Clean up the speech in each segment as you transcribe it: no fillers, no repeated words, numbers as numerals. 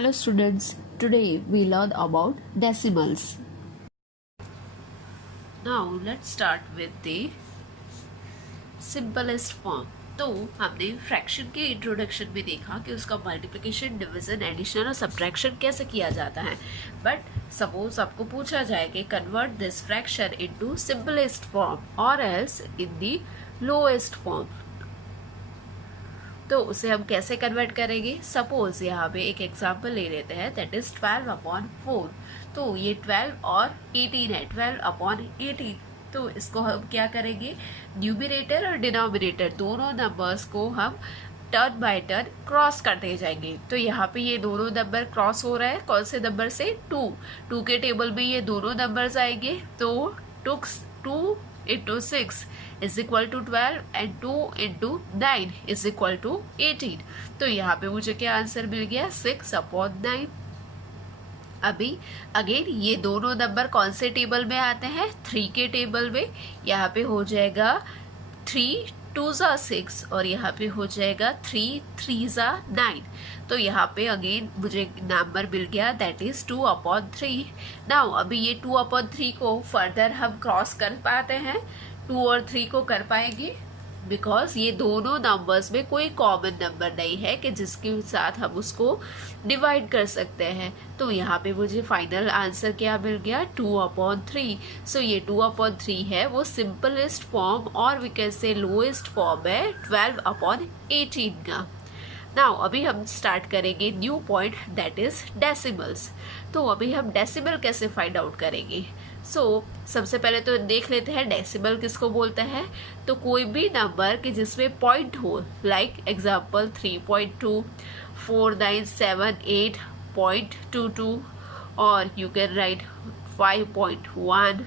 Hello students, today we learn about decimals. Now let's start with the simplest form. तो हमने fraction के introduction में देखा कि उसका मल्टीप्लिकेशन, डिवीजन, एडिशन और सब्ट्रैक्शन कैसे किया जाता है. बट सपोज आपको पूछा जाए कि convert this fraction into simplest form और else in the lowest form, तो उसे हम कैसे कन्वर्ट करेंगे. सपोज यहाँ पे एक एग्जांपल ले लेते हैं, दैट इज 12/4. तो ये 12 और 18 है, 12/18. तो इसको हम क्या करेंगे, न्यूमरेटर और डिनोमिनेटर दोनों नंबर्स को हम टर्न बाय टर्न क्रॉस करते जाएंगे. तो यहाँ पे ये दोनों नंबर क्रॉस हो रहा है, कौन से नंबर से, 2 के टेबल में ये दोनों नंबर्स आएंगे. तो 2 into 6 is equal to 12 and 2 into 9 is equal to 18. तो यहाँ पे मुझे क्या आंसर मिल गया, 6/9. अभी अगेन ये दोनों नंबर कौन से टेबल में आते हैं, 3 के टेबल में. यहाँ पे हो जाएगा 3 2s are 6 और यहाँ पे हो जाएगा 3 3s are 9. तो यहाँ पे अगेन मुझे नंबर मिल गया, दैट इज 2/3. नाउ अभी ये 2/3 को फर्दर हम क्रॉस कर पाते हैं, 2 और 3 को कर पाएंगे, बिकॉज ये दोनों नंबर्स में कोई कॉमन नंबर नहीं है कि जिसके साथ हम उसको डिवाइड कर सकते हैं. तो यहाँ पे मुझे फाइनल आंसर क्या मिल गया, 2/3. सो ये 2/3 है वो सिंपलेस्ट फॉर्म और we can say lowest form है 12/18 का. नाउ अभी हम स्टार्ट करेंगे new point, that is decimals. तो अभी हम डेसिमल कैसे फाइंड आउट करेंगे. सबसे पहले तो देख लेते हैं डेसिमल किसको बोलते हैं. तो कोई भी नंबर कि जिसमें पॉइंट हो, लाइक एग्जांपल 3.2, 497, 8.22 और यू कैन राइट 5.1,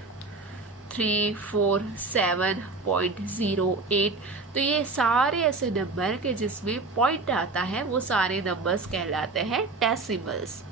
347.08. तो ये सारे ऐसे नंबर के जिसमें पॉइंट आता है वो सारे नंबर्स कहलाते हैं डेसिमल्स.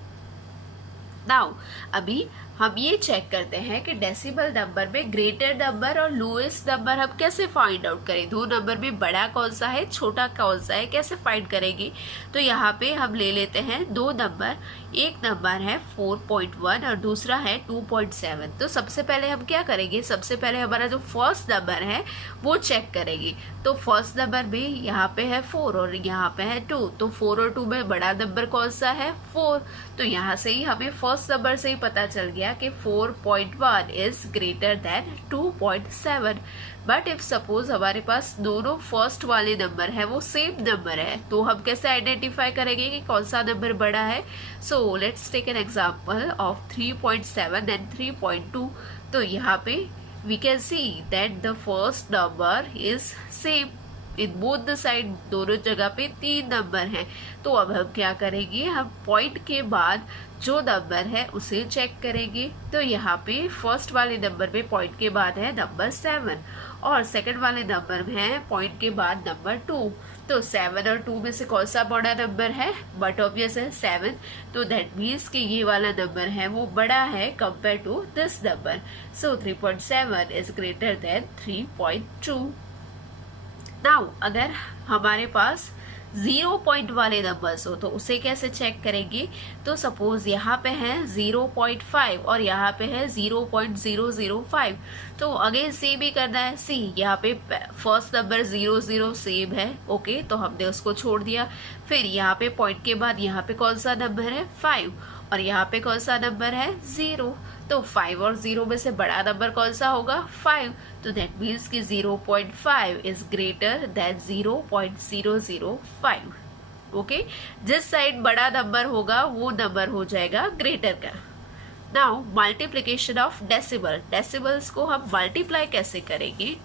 नाउ अभी हम ये चेक करते हैं कि डेसिमल नंबर में ग्रेटर नंबर और लोएस्ट नंबर हम कैसे फाइंड आउट करें. दो नंबर में बड़ा कौन सा है, छोटा कौन सा है, कैसे फाइंड करेंगे. तो यहाँ पे हम ले लेते हैं दो नंबर, एक नंबर है 4.1 और दूसरा है 2.7. तो सबसे पहले हम क्या करेंगे, सबसे पहले हमारा जो फर्स्ट नंबर है वो चेक करेंगे. तो फर्स्ट नंबर में यहाँ पे है 4 और यहाँ पे है 2. तो 4 और 2 में बड़ा नंबर कौन सा है, 4. तो यहाँ से ही हमें फर्स्ट नंबर से ही पता चल गया कि 4.1 is greater then 2.7. But if suppose हमारे पास दोनों फर्स्ट वाले नंबर है वो सेम नंबर है, तो हम कैसे आइडेंटिफाई करेंगे कि कौन सा नंबर बड़ा है. So let's take an example of 3.7 and 3.2. तो यहाँ पे we can see that the first number is same in both the side, दोनों जगह पे 3 नंबर हैं. तो अब हम क्या करेंगे, हम पॉइंट के बाद जो नंबर है उसे चेक करेंगे. तो यहाँ पे फर्स्ट वाले नंबर में पॉइंट के बाद है नंबर 7 और सेकंड वाले नंबर में है पॉइंट के बाद नंबर 2. तो 7 और 2 में से कौन सा बड़ा नंबर है, बट ऑब्वियस है 7. तो दैट मीन्स कि ये वाला नंबर है वो बड़ा है compare to this number. So 3.7 is greater than 3.2. Now अगर हमारे पास 0 पॉइंट वाले नंबर्स हो तो उसे कैसे चेक करेंगे. तो सपोज यहाँ पे है 0.5 और यहाँ पे है 0.005. तो अगेन सेम ही करना है. सी यहाँ पे फर्स्ट नंबर 00 सेम है, ओके, तो हमने उसको छोड़ दिया. फिर यहाँ पे पॉइंट के बाद यहाँ पे कौन सा नंबर है, 5 और यहाँ पे कौन सा नंबर है, 0. तो 5 और 0 में से बड़ा नंबर कौन सा होगा, 5. तो दैट मीन्स कि 0.5 इज ग्रेटर देन 0.005. ओके, जिस साइड बड़ा नंबर होगा वो नंबर हो जाएगा ग्रेटर का. Now multiplication of decimal. Decimals को हम मल्टीप्लाई कैसे करेंगे,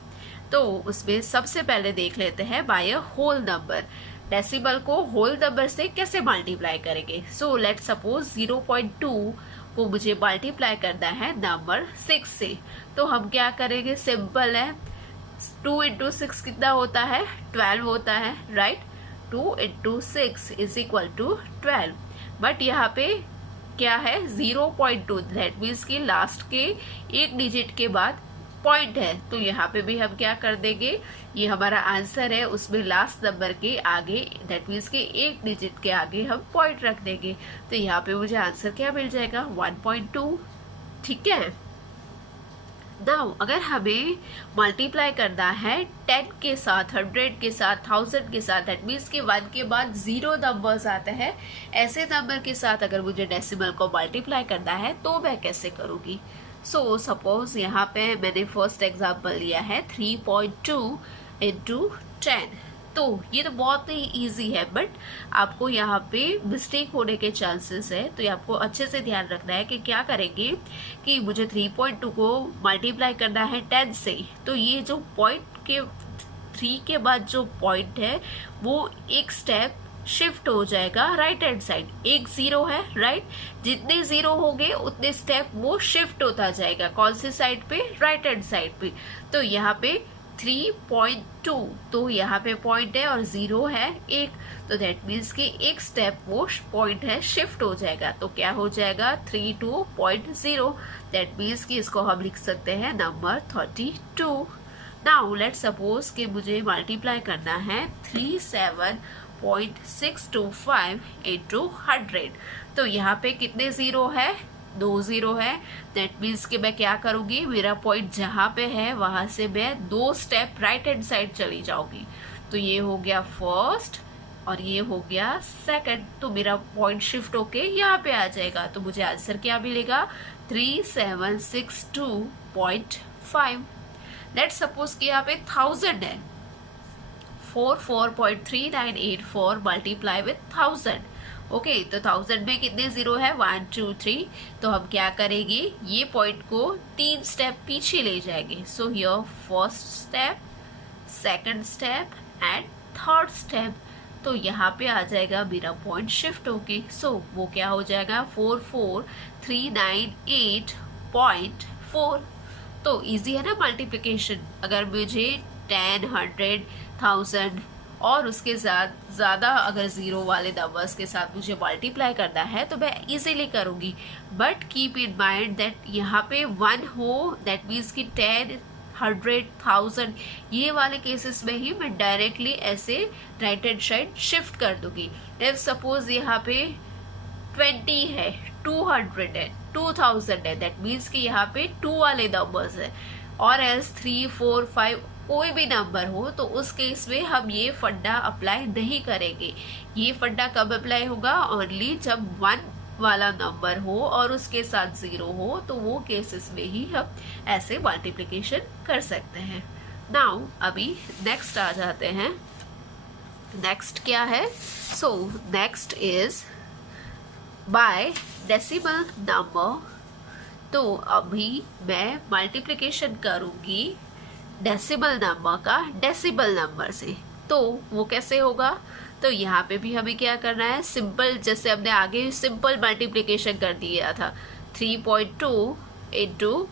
तो उसमें सबसे पहले देख लेते हैं by a whole number. Decimal को होल नंबर से कैसे मल्टीप्लाई करेंगे. सो लेट सपोज 0.2 को मुझे मल्टीप्लाई करना है नंबर 6 से. तो हम क्या करेंगे, सिंपल है, 2 into 6 कितना होता है, 12 होता है, right. 2 into 6 is equal to 12. But यहाँ पे क्या है, 0.2, दैट मीन्स कि लास्ट के एक डिजिट के बाद पॉइंट है, तो यहाँ पे भी हम क्या कर देंगे, ये हमारा आंसर है, उसमें लास्ट नंबर के आगे दैट मीन्स के एक डिजिट के आगे हम पॉइंट रख देंगे। तो यहाँ पे मुझे आंसर क्या मिल जाएगा, 1.2। ठीक है। नाउ अगर हमें मल्टीप्लाई करना है 10 के साथ, 100 के साथ, 1000 के साथ, दैट मीन्स कि 1 के बाद 0 नंबर्स आते हैं, ऐसे नंबर के साथ अगर मुझे डेसिमल को मल्टीप्लाई करना है तो मैं कैसे करूँगी। सो सपोज यहाँ पे मैंने फर्स्ट एग्जांपल लिया है 3.2 इंटू 10। तो ये तो बहुत ही इजी है, बट आपको यहाँ पे मिस्टेक होने के चांसेस है, तो ये आपको अच्छे से ध्यान रखना है कि क्या करेंगे कि मुझे 3.2 को मल्टीप्लाई करना है 10 से, तो ये जो पॉइंट के 3 के बाद जो पॉइंट है वो एक स्टेप शिफ्ट हो जाएगा राइट हैंड साइड। एक 0 है, राइट, जितने 0 होंगे उतने स्टेप वो शिफ्ट होता जाएगा, कौन सी साइड पे, राइट हैंड साइड पे। तो यहाँ पे 3.2, तो यहाँ पे पॉइंट है और 0 है एक, तो दैट मीन्स कि एक स्टेप वो पॉइंट है शिफ्ट हो जाएगा, तो क्या हो जाएगा 32.0। दैट मीन्स कि इसको हम लिख सकते हैं नंबर 32। नाउ लेट्स सपोज कि मुझे मल्टीप्लाई करना है 37.625 इंटू 100। तो यहाँ पे कितने 0 है, 2 0 है। दैट मीन्स कि मैं क्या करूँगी, मेरा पॉइंट जहाँ पे है वहाँ से मैं 2 स्टेप राइट हैंड साइड चली जाऊँगी। तो ये हो गया फर्स्ट और ये हो गया सेकंड, तो मेरा पॉइंट शिफ्ट होके यहाँ पे आ जाएगा। तो मुझे आंसर क्या मिलेगा, 3762.5। लेट्स सपोज कि यहाँ पे 1000 है, 44.3984 मल्टीप्लाई विथ 1000। ओके, तो 1000 में कितने 0 है, 1 2 3। तो हम क्या करेंगे, ये पॉइंट को 3 स्टेप पीछे ले जाएंगे। So here first step, second step and third step. तो यहाँ पे आ जाएगा मेरा पॉइंट शिफ्ट होके। सो वो क्या हो जाएगा, 44398.4। तो इजी है ना मल्टीप्लिकेशन। अगर मुझे 10, 100, 1000 और उसके साथ ज़्यादा अगर 0 वाले नंबर्स के साथ मुझे मल्टीप्लाई करना है तो मैं इजीली करूँगी, but keep in mind that यहाँ पे 1 हो, दैट मीन्स कि 10, 100, 1000 ये वाले केसेस में ही मैं डायरेक्टली ऐसे राइट हैंड साइड शिफ्ट कर दूंगी। इफ सपोज यहाँ पे 20 है, 200 है, 2000 है, दैट मीन्स कि यहाँ पे 2 वाले नंबर्स है, और एल्स 3, 4, 5 कोई भी नंबर हो, तो उस केस में हम ये फंडा अप्लाई नहीं करेंगे। ये फंडा कब अप्लाई होगा, ओनली जब 1 वाला नंबर हो और उसके साथ 0 हो, तो वो केसेस में ही हम ऐसे मल्टीप्लिकेशन कर सकते हैं। नाउ अभी नेक्स्ट आ जाते हैं। नेक्स्ट क्या है, so next is by decimal number. तो अभी मैं मल्टीप्लिकेशन करूंगी डेसिमल नंबर का डेसिमल नंबर से। तो वो कैसे होगा, तो यहाँ पे भी हमें क्या करना है, सिंपल, जैसे हमने आगे सिंपल मल्टीप्लिकेशन कर दिया था 3.2 इंटू,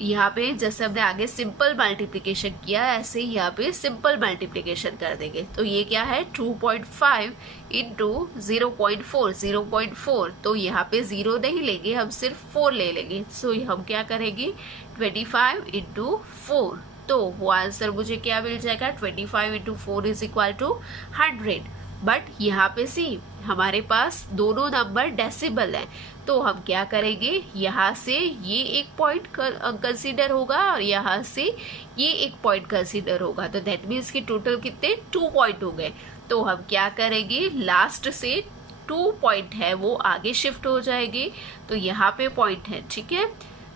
यहाँ पे जैसे हमने आगे सिंपल मल्टीप्लिकेशन किया, ऐसे ही यहाँ पे सिंपल मल्टीप्लिकेशन कर देंगे। तो ये क्या है 2.5 इंटू 0.4, 0.4। तो यहाँ पे 0 नहीं लेंगे, हम सिर्फ 4 ले लेंगे। सो हम क्या करेंगे 25 इंटू 4। तो वो आंसर मुझे क्या मिल जाएगा, 25 into 4 is equal to 100। But यहाँ पे सी हमारे पास दोनों नंबर डेसिमल है, तो हम क्या करेंगे, यहाँ से ये एक पॉइंट कंसीडर होगा और यहाँ से ये एक पॉइंट कंसीडर होगा। तो दैट मीन्स कि टोटल कितने 2 पॉइंट हो गए। तो हम क्या करेंगे, लास्ट से 2 पॉइंट है वो आगे शिफ्ट हो जाएंगे। तो यहाँ पे पॉइंट है, ठीक है।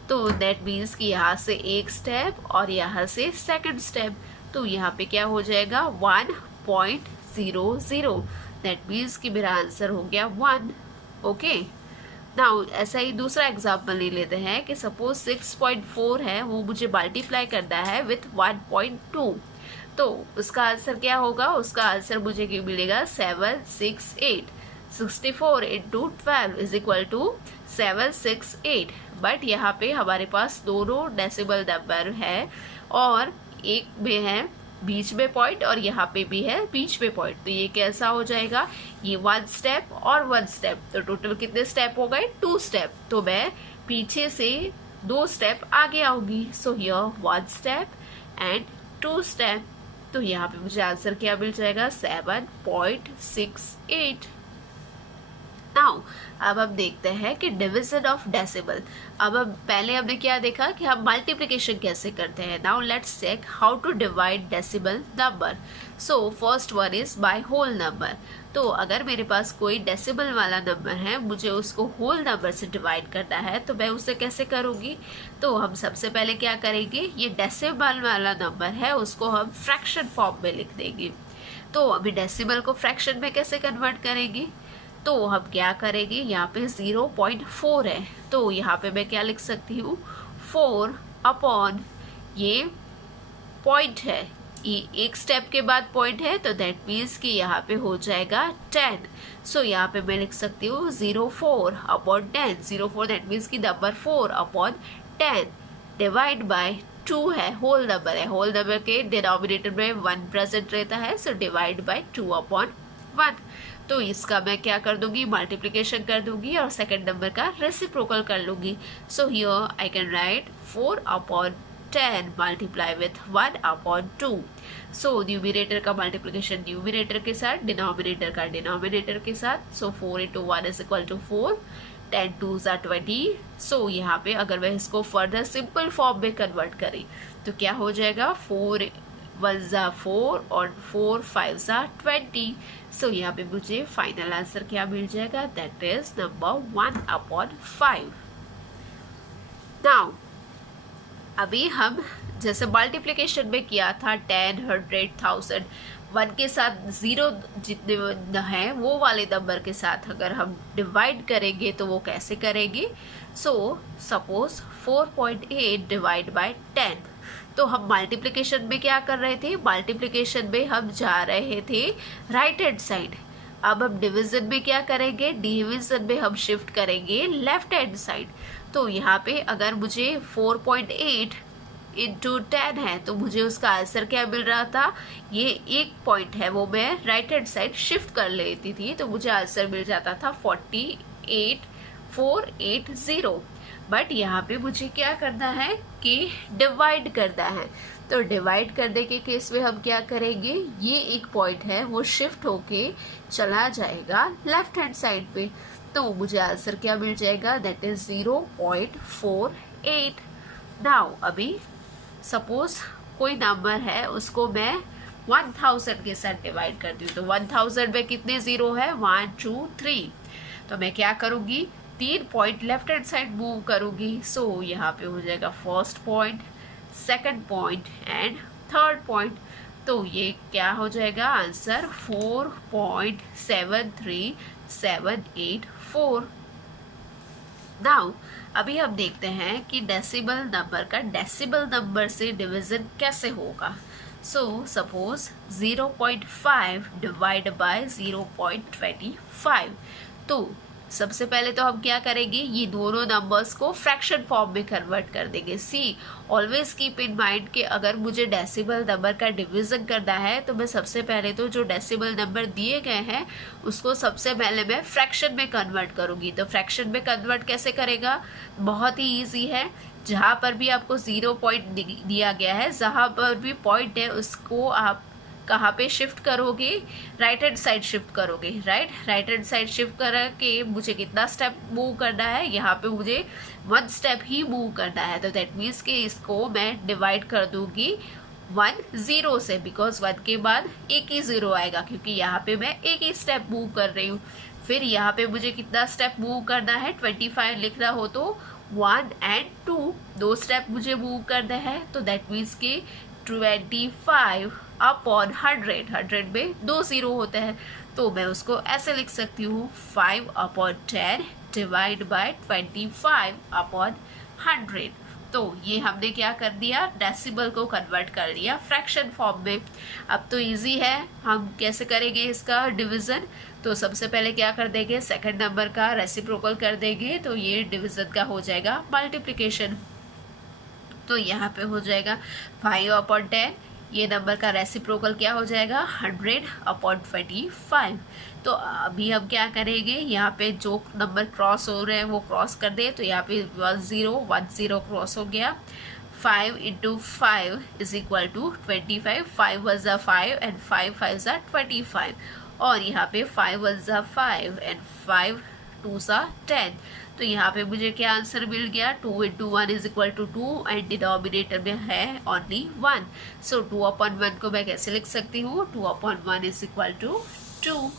तो दैट मीन्स कि यहाँ से एक स्टेप और यहाँ से सेकंड स्टेप। तो यहाँ पे क्या हो जाएगा 1.00। दैट मीन्स कि मेरा आंसर हो गया 1। ओके, नाउ ऐसा ही दूसरा एग्जाम्पल ले लेते हैं कि सपोज 6.4 है, वो मुझे मल्टीप्लाई करना है विथ 1.2। तो उसका आंसर क्या होगा, उसका आंसर मुझे क्या मिलेगा 768। 64 into 12 is equal to 768। But यहाँ पे हमारे पास दोनों डेसिमल नंबर है और एक में है बीच में पॉइंट और यहाँ पे भी है बीच में पॉइंट। तो ये कैसा हो जाएगा, ये 1 स्टेप और 1 स्टेप, तो टोटल कितने स्टेप हो गए 2 स्टेप। तो मैं पीछे से 2 स्टेप आगे आओगी। So here 1 step and 2 step. तो यहाँ पे मुझे आंसर क्या मिल जाएगा 7.68। नाउ अब हम देखते हैं कि डिविजन ऑफ डेसिमल। अब हम पहले हमने क्या देखा कि हम मल्टीप्लिकेशन कैसे करते हैं। Now let's check how to divide decimal number. So first one is by whole number. तो अगर मेरे पास कोई डेसिमल वाला नंबर है, मुझे उसको होल नंबर से डिवाइड करना है, तो मैं उसे कैसे करूँगी। तो हम सबसे पहले क्या करेंगे, ये डेसिमल वाला नंबर है उसको हम फ्रैक्शन फॉर्म में लिख देंगे। तो अभी डेसिमल को फ्रैक्शन में कैसे कन्वर्ट करेंगे, तो हम क्या करेंगे, यहाँ पे 0.4 है, तो यहाँ पे मैं क्या लिख सकती हूँ 4 अपॉन ये पॉइंट है, ये एक स्टेप के बाद पॉइंट है, तो दैट मीन्स कि यहाँ पे हो जाएगा 10। सो यहाँ पे मैं लिख सकती हूँ 0.4 अपॉन 10। 0.4 दैट मीन्स कि नंबर 4 अपॉन 10 डिवाइड बाय 2 है, होल नंबर है, होल नंबर के डिनोमिनेटर में 1 प्रेजेंट रहता है, सो डिवाइड बाय 2 अपॉन 1। तो इसका मैं क्या कर दूंगी, मल्टीप्लिकेशन कर दूंगी और सेकंड नंबर का रेसिप्रोकल कर लूंगी। So here I can write 4 upon 10 multiply with 1 upon 2। So numerator का मल्टीप्लिकेशन न्यूमिनेटर के साथ, डिनोमिनेटर का डिनोमिनेटर के साथ। So 4 × 1 is equal to 4, 10 2s are 20। So यहाँ पे अगर मैं इसको फर्दर सिंपल फॉर्म में कन्वर्ट करी तो क्या हो जाएगा 4 1s are 4 और 4 5s are 20। सो यहाँ पे मुझे फाइनल आंसर क्या मिल जाएगा, that is number 1 upon 5। Now अभी हम जैसे मल्टीप्लिकेशन में किया था 10 100 1000, 1 के साथ 0 जितने हैं वो वाले नंबर के साथ अगर हम डिवाइड करेंगे तो वो कैसे करेंगे। So suppose 4.8 divide by 10। तो हम मल्टीप्लिकेशन में क्या कर रहे थे, मल्टीप्लिकेशन में हम जा रहे थे राइट हैंड साइड। अब हम डिवीजन में क्या करेंगे, डिवीजन में हम शिफ्ट करेंगे लेफ्ट हैंड साइड। तो यहाँ पे अगर मुझे 4.8 इंटू 10 है तो मुझे उसका आंसर क्या मिल रहा था, ये एक पॉइंट है वो मैं राइट हैंड साइड शिफ्ट कर लेती थी तो मुझे आंसर मिल जाता था 48480। बट यहाँ पे मुझे क्या करना है कि डिवाइड करना है। तो डिवाइड करने के केस में हम क्या करेंगे, ये एक पॉइंट है वो शिफ्ट होके चला जाएगा लेफ्ट हैंड साइड पे, तो मुझे आंसर क्या मिल जाएगा, दैट इज 0.48। नाउ अभी सपोज कोई नंबर है उसको मैं 1000 के साथ डिवाइड करती हूँ। तो 1000 में कितने जीरो है, 1 2 3। तो मैं क्या करूँगी, 3 point left hand side move करूँगी। सो यहाँ पे हो जाएगा first point, second point and third point. तो ये क्या हो जाएगा आंसर 4.73784। नाउ अभी हम देखते हैं कि डेसिमल नंबर का डेसिमल नंबर से डिवीजन कैसे होगा। So suppose 0.5 divide by 0.25। तो सबसे पहले तो हम क्या करेंगे, ये दोनों नंबर्स को फ्रैक्शन फॉर्म में कन्वर्ट कर देंगे। सी ऑलवेज कीप इन माइंड कि अगर मुझे डेसिमल नंबर का डिवीजन करना है तो मैं सबसे पहले तो जो डेसिमल नंबर दिए गए हैं उसको सबसे पहले मैं फ्रैक्शन में कन्वर्ट करूँगी। तो फ्रैक्शन में कन्वर्ट कैसे करेगा, बहुत ही ईजी है। जहाँ पर भी आपको 0 पॉइंट दिया गया है, जहाँ पर भी पॉइंट है उसको आप कहाँ पे शिफ्ट करोगे, राइट हैंड साइड शिफ्ट करोगे। राइट हैंड साइड शिफ्ट करके मुझे कितना स्टेप मूव करना है, यहाँ पे मुझे 1 स्टेप ही मूव करना है। तो दैट मीन्स कि इसको मैं डिवाइड कर दूंगी 1 0 से, बिकॉज 1 के बाद एक ही 0 आएगा क्योंकि यहाँ पे मैं एक ही स्टेप मूव कर रही हूँ। फिर यहाँ पे मुझे कितना स्टेप मूव करना है, 25 लिखना हो तो 1 और 2 2 स्टेप मुझे मूव करना है। तो दैट मीन्स कि 25 अपॉन 100 में 2 0 होते हैं, तो मैं उसको ऐसे लिख सकती हूँ 5 अपॉन 10 डिवाइड बाय 25 अपॉन 100। तो ये हमने क्या कर दिया, डेसिमल को कन्वर्ट कर दिया फ्रैक्शन फॉर्म में। अब तो इजी है, हम कैसे करेंगे इसका डिवीज़न। तो सबसे पहले क्या कर देंगे, सेकंड नंबर का रेसिप्रोकल कर देंगे, तो ये डिवीज़न का हो जाएगा मल्टीप्लिकेशन। तो यहाँ पे हो जाएगा 5 अपॉन 10 ये नंबर का रेसिप्रोकल क्या हो जाएगा 100/25। तो अभी हम क्या करेंगे, यहाँ पे जो नंबर क्रॉस हो रहे हैं वो क्रॉस कर दे। तो यहाँ पे 10 क्रॉस हो गया। 5 × 5 इज इक्वल टू 25। 5 × 5 एंड 5 × 5 25। और यहाँ पे 5 × 5 एंड 5 2 10। तो यहाँ पे मुझे क्या आंसर मिल गया, 2 × 1 is equal to 2 and denominator में है ओनली 1। सो 2/1 को मैं कैसे लिख सकती हूँ, 2/1 is equal to 2।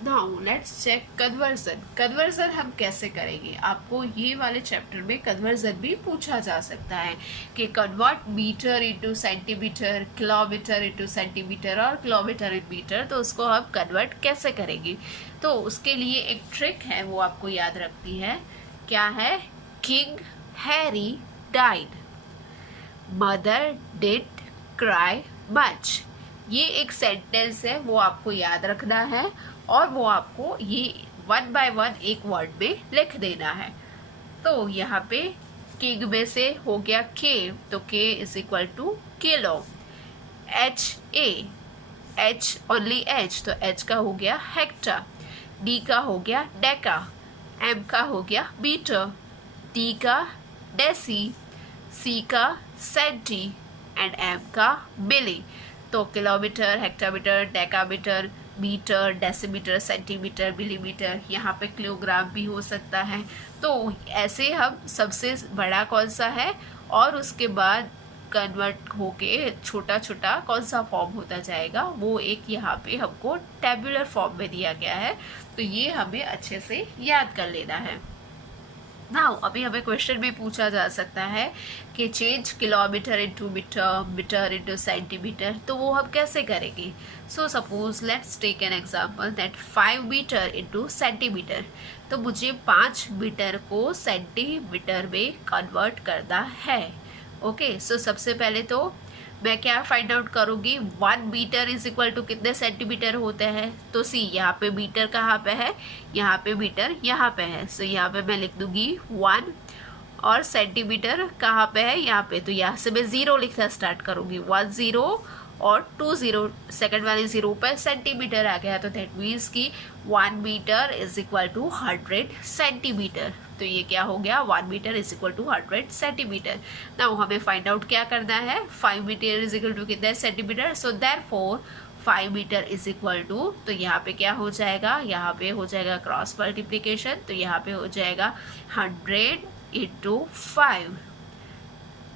Now let's check conversion. Conversion हम कैसे करेंगे, आपको ये वाले चैप्टर में कन्वर्जन भी पूछा जा सकता है कि convert metre into centimetre, kilometre into centimetre और किलोमीटर इन मीटर। तो उसको हम कन्वर्ट कैसे करेंगे, तो उसके लिए एक ट्रिक है, वो आपको याद रखती है। क्या है, king Harry died, mother did cry much. ये एक सेंटेंस है, वो आपको याद रखना है और वो आपको ये 1 बाय 1 एक वर्ड में लिख देना है। तो यहाँ पे किंग में से हो गया के, तो के is equal two kilo. H only H, तो एच का हो गया हेक्टर। डी का हो गया डेका। एम का हो गया मीटर। टी का डेसी। सी का सेंटी एंड एम का मिली। तो kilometre, hectometre, decametre, metre, decimetre, centimetre, millimetre, यहाँ पे किलोग्राम भी हो सकता है। तो ऐसे हम सबसे बड़ा कौन सा है और उसके बाद कन्वर्ट होके छोटा छोटा कौन सा फॉर्म होता जाएगा, वो एक यहाँ पे हमको टेबुलर फॉर्म में दिया गया है। तो ये हमें अच्छे से याद कर लेना है। नाउ अभी हमें क्वेश्चन भी पूछा जा सकता है कि change kilometre into metre, metre into centimetre, तो वो हम कैसे करेंगे। So suppose let's take an example that 5 metre into centimetre. तो मुझे 5 मीटर को सेंटीमीटर में कन्वर्ट करना है। ओके, सो सबसे पहले तो मैं क्या फाइंड आउट करूँगी, 1 मीटर इज इक्वल टू कितने सेंटीमीटर होते हैं। तो सी यहाँ पे मीटर कहाँ पे है, यहाँ पे मीटर यहाँ पे है। सो यहाँ पे मैं लिख दूंगी 1 और सेंटीमीटर कहाँ पे है, यहाँ पे। तो यहाँ से मैं 0 लिखना स्टार्ट करूँगी, 1 0 और 2 0, सेकेंड वाले 0 पर सेंटीमीटर आ गया। तो दैट मीन्स कि 1 metre is equal to 100 centimetre. तो ये क्या हो गया, 1 metre is equal to 100 centimetre. Now हमें फाइंड आउट क्या करना है, 5 मीटर इज इक्वल टू कितना centimetre. So therefore 5 metre is equal to, तो यहाँ पे क्या हो जाएगा, यहाँ पे हो जाएगा क्रॉस मल्टीप्लीकेशन। तो यहाँ पे हो जाएगा 100 × 5।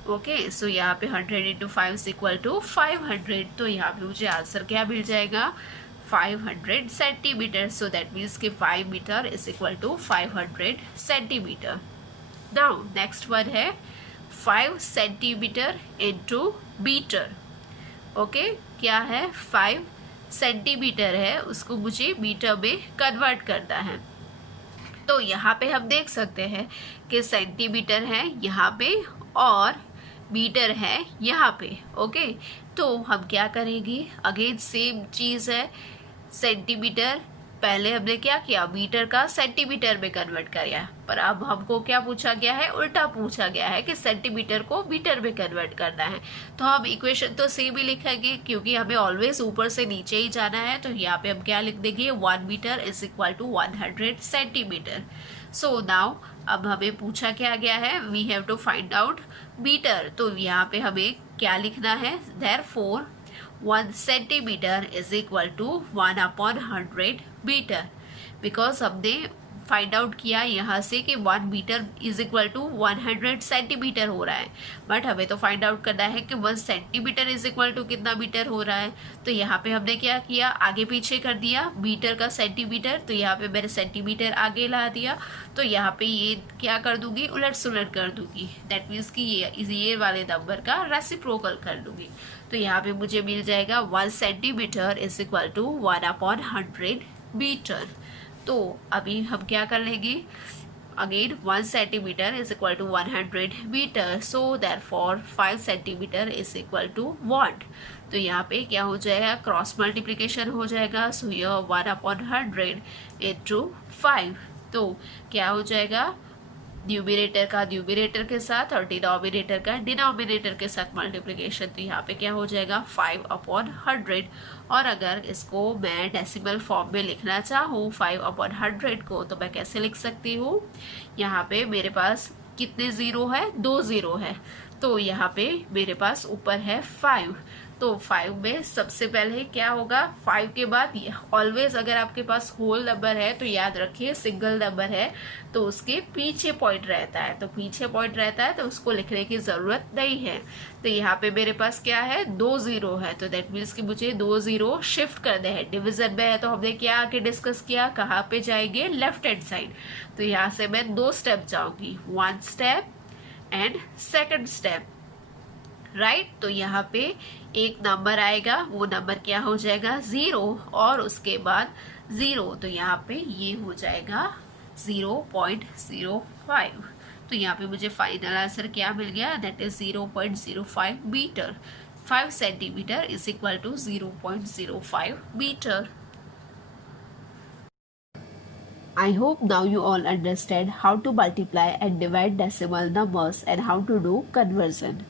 ओके, सो यहाँ पे 100 × 5 इज इक्वल टू 500। तो यहाँ पे मुझे आंसर क्या मिल जाएगा, 500 सेंटीमीटर। सो दैट मीन्स कि 5 metre is equal to 500 centimetre. Now next one है 5 सेंटीमीटर इंटू मीटर। ओके, क्या है, 5 सेंटीमीटर है, उसको मुझे मीटर में कन्वर्ट करना है। तो यहाँ पे हम देख सकते हैं कि सेंटीमीटर है यहाँ पे और मीटर है यहाँ पे। ओके, तो हम क्या करेंगे, अगेन सेम चीज़ है, सेंटीमीटर पहले हमने क्या किया, मीटर का सेंटीमीटर में कन्वर्ट किया, पर अब हमको क्या पूछा गया है, उल्टा पूछा गया है कि सेंटीमीटर को मीटर में कन्वर्ट करना है। तो हम इक्वेशन तो सेम ही लिखेंगे क्योंकि हमें ऑलवेज ऊपर से नीचे ही जाना है। तो यहाँ पे हम क्या लिख देंगे, 1 metre is equal to 100 centimetre. So now अब हमें पूछा क्या गया है, we have to find out metre. तो यहाँ पे हमें क्या लिखना है, therefore 1 centimetre is equal to 1/100 metre. Because हमने फाइंड आउट किया यहाँ से कि 1 metre is equal to 100 centimetre हो रहा है, बट हमें तो फाइंड आउट करना है कि 1 सेंटीमीटर इज इक्वल टू कितना मीटर हो रहा है। तो यहाँ पे हमने क्या किया, आगे पीछे कर दिया मीटर का सेंटीमीटर। तो यहाँ पे मैंने सेंटीमीटर आगे ला दिया, तो यहाँ पे ये क्या कर दूंगी, उलट सुलट कर दूंगी। दैट मीन्स कि ये वाले नंबर का रेसिप्रोकल कर दूंगी। तो यहाँ पे मुझे मिल जाएगा 1 centimetre is equal to 1/100 metre. तो अभी हम क्या कर लेंगे, again 1 centimetre is equal to 100 metre. So therefore 5 centimetre is equal to what. तो यहाँ पे क्या हो जाएगा, क्रॉस मल्टीप्लिकेशन हो जाएगा। सो यह 1/100 × 5। तो क्या हो जाएगा, न्यूमिनेटर का न्यूमिनेटर के साथ और डिनोमिनेटर का डिनोमिनेटर के साथ मल्टीप्लिकेशन, तो यहाँ पे क्या हो जाएगा 5/100। और अगर इसको मैं डेसिमल फॉर्म में लिखना चाहूँ 5/100 को, तो मैं कैसे लिख सकती हूँ, यहाँ पे मेरे पास कितने ज़ीरो है, 2 ज़ीरो है, तो यहाँ पे मेरे पास ऊपर है 5, तो 5 में सबसे पहले क्या होगा, 5 के बाद ऑलवेज अगर आपके पास होल नंबर है तो याद रखिए सिंगल नंबर है तो उसके पीछे पॉइंट रहता है, तो पीछे पॉइंट रहता है तो उसको लिखने की ज़रूरत नहीं है। तो यहाँ पे मेरे पास क्या है, 2 ज़ीरो है, तो दैट मीन्स कि मुझे 2 ज़ीरो शिफ्ट करने हैं। डिवीजन में है तो हमने क्या आके डिस्कस किया, कहाँ पे जाएंगे, लेफ्ट हैंड साइड, तो यहाँ से मैं 2 स्टेप जाऊंगी, 1 step and second step, right. तो यहाँ पे एक नंबर आएगा, वो नंबर क्या हो जाएगा 0 और उसके बाद 0, तो यहाँ पे ये हो जाएगा 0.05। तो यहाँ पे मुझे फाइनल आंसर क्या मिल गया, that is 0.05 metre. 5 centimetre is equal to 0.05 metre. I hope now you all understand how to multiply and divide decimal numbers and how to do conversion.